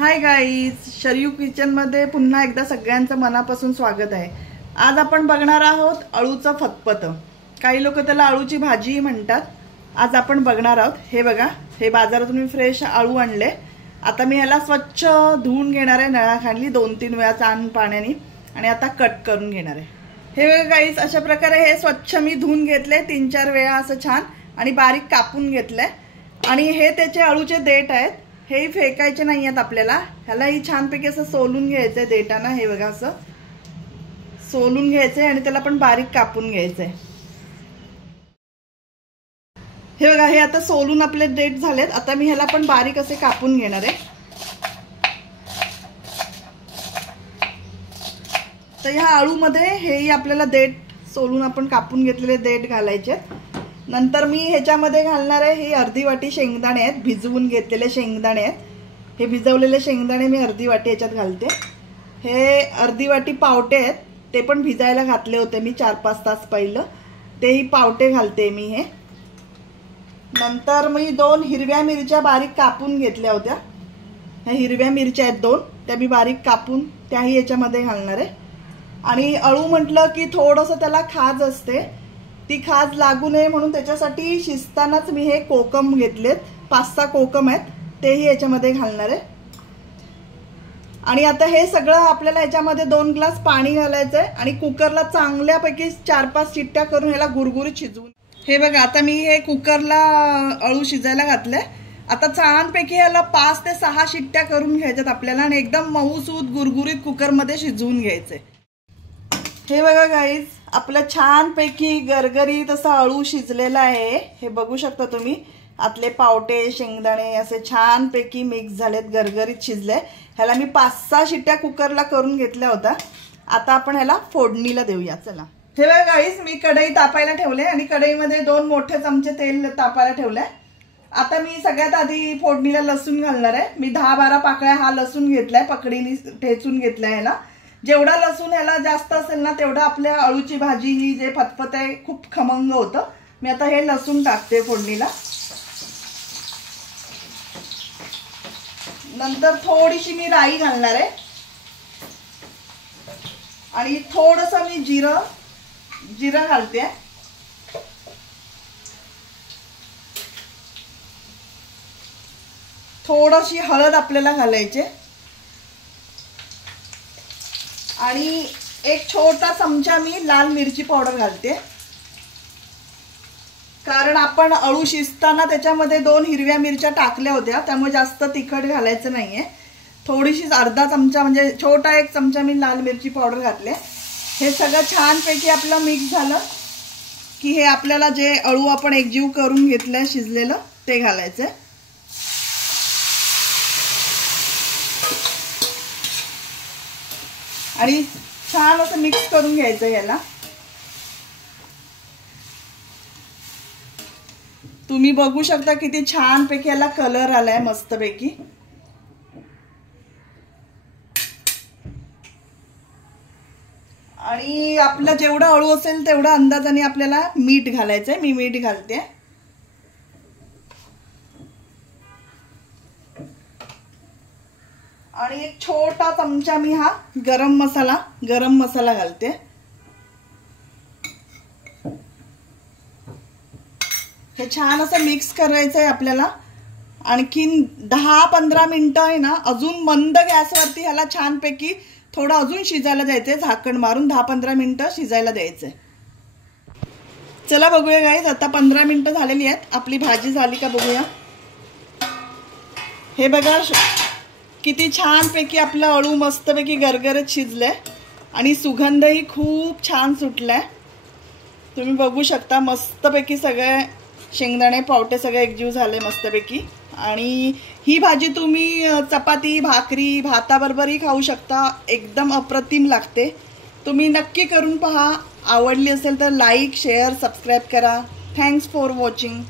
Hi guys, Sharayu किचनमध्ये पुन्हा एकदा सगळ्यांचं मनापासून स्वागत आहे। आज आपण बघणार आहोत अळूचं फतफतं। काही लोक त्याला अळूची भाजी म्हणतात। आज आपण बघणार आहोत। हे बघा, हे बाजारातून मी फ्रेश अळू आणले। आता मी ह्याला स्वच्छ धुवून घेणार आहे नळाखाली 2-3 वेळा चांगल्या पाण्याने आणि आता कट करून घेणार आहे। हे बघा गाईज, अशा प्रकारे हे स्वच्छ मी धुवून घेतले 3-4 वेळा असं छान आणि बारीक कापून घेतले। आणि हे त्याचे अळूचे देठ आहेत, हे फेकायचे नाही आहेत आपल्याला। ह्याला ही छानपैकी असं सोलून घ्यायचंय देठाना। हे बघा असं सोलून घ्यायचंय आणि त्याला पण बारीक कापून घ्यायचंय। हे बघा, हे आता सोलून आपले देठ झालेत। आता मी ह्याला पण बारीक असे कापून घेणार आहे। तर ह्या अळूमध्ये हेही आपल्याला देठ सोलून आपण कापून घेतलेले देठ घालायचे। नंतर मी ह्याच्यामध्ये घालणार आहे ही अर्धी वाटी शेंगदाणे आहेत, भिजवून घेतलेले शेंगदाणे आहेत। हे भिजवलेले शेंगदाणे मी अर्धी वाटी याच्यात घालते। हे अर्धी वाटी पावटे आहेत, ते पण भिजायला घातले होते मी 4-5 तास पहिलं, तेही पावटे घालते मी हे। नंतर मी 2 हिरव्या मिरच्या बारीक कापून घेतल्या होत्या। ह्या हिरव्या मिरच्या आहेत 2, त्या मी बारीक कापून त्याही याच्यामध्ये घालणार आहे। आणि अळू म्हटलं की थोडंसं त्याला खाज असते, ती खाज लागू नये म्हणून त्याच्यासाठी शिजतानाच मी हे कोकम घेतलेत, 5-6 कोकम आहेत, तेही याच्यामध्ये घालणार आहे। आणि आता हे सगळं आपल्याला याच्यामध्ये 2 ग्लास पाणी घालायचंय आणि कुकरला चांगल्यापैकी 4-5 शिट्ट्या करून ह्याला गुरगुरीत शिजवून। हे बघा, आता मी हे कुकरला अळू शिजायला घातलंय। आता छानपैकी ह्याला 5 ते 6 शिट्ट्या करून घ्यायच्यात आपल्याला आणि एकदम मऊसूत गुरगुरीत कुकरमध्ये शिजवून घ्यायचंय। हे बघा गाईज, आपलं छानपैकी गरगरीत असा अळू शिजलेला आहे। हे बघू शकता तुम्ही, आतले पावटे शेंगदाणे असे छानपैकी मिक्स झालेत, गरगरीत शिजले। ह्याला मी 5-6 शिट्ट्या कुकरला करून घेतल्या होत्या। आता आपण ह्याला फोडणीला देऊया, चला। हे बघा गाईज, मी कढई तापायला ठेवले आणि कढईमध्ये 2 मोठे चमचे तेल तापायला ठेवले। आता मी सगळ्यात आधी फोडणीला लसूण घालणार आहे। मी 10-12 पाकळ्या हा लसूण घेतलाय, पकडीने ठेचून घेतलाय। ह्याला जेवढा लसूण ह्याला जास्त असेल ना तेवढा आपल्या अळूची भाजी ही जे फतफत आहे खूप खमंग होतं। मी आता हे लसूण टाकते फोडणीला। नंतर थोडीशी मी राई घालणार आहे आणि थोडंसं मी जिरं घालते। थोडीशी हळद आपल्याला घालायची आणि एक छोटा चमचा मी लाल मिरची पावडर घालते, कारण आपण अळू शिजताना त्याच्यामध्ये 2 हिरव्या मिरच्या टाकल्या होत्या, त्यामुळे जास्त तिखट घालायचं नाहीये। थोडीशी अर्धा चमचा म्हणजे छोटा 1 चमचा मी लाल मिरची पावडर घातले। हे सगळं छानपैकी आपलं मिक्स झालं की हे आपल्याला जे अळू आपण एकजीव करून घेतलंय शिजलेलं ते घालायचंय। आणि छान असं मिक्स करून घ्यायचं याला। तुम्ही बघू शकता किती छानपैकी याला कलर आलाय मस्तपैकी। आणि आपला जेवढा अळू असेल तेवढा अंदाजाने आपल्याला मीठ घालायचंय। मी मीठ घालते आणि एक छोटा चमचा मी हा गरम मसाला घालते। हे छान असं मिक्स करायचंय आपल्याला। आणखीन 10-15 मिनिटं आहे ना, अजून मंद गॅसवरती ह्याला छानपैकी थोडं अजून शिजायला द्यायचंय, झाकण मारून 10-15 मिनिटं शिजायला द्यायचंय। चला बघूया गाईज, आता 15 मिनिटं झालेली आहेत। आपली भाजी झाली का बघूया। हे बघा किती छानपैकी आपलं अळू मस्तपैकी गरगरीत शिजलंय आणि सुगंधही खूप छान सुटलाय। तुम्ही बघू शकता मस्तपैकी सगळे शेंगदाणे पावटे सगळे एकजीव झाले मस्तपैकी। आणि ही भाजी तुम्ही चपाती भाकरी भाताबरोबरही खाऊ शकता, एकदम अप्रतिम लागते। तुम्ही नक्की करून पहा। आवडली असेल तर लाईक शेअर सबस्क्राईब करा। Thanks for watching.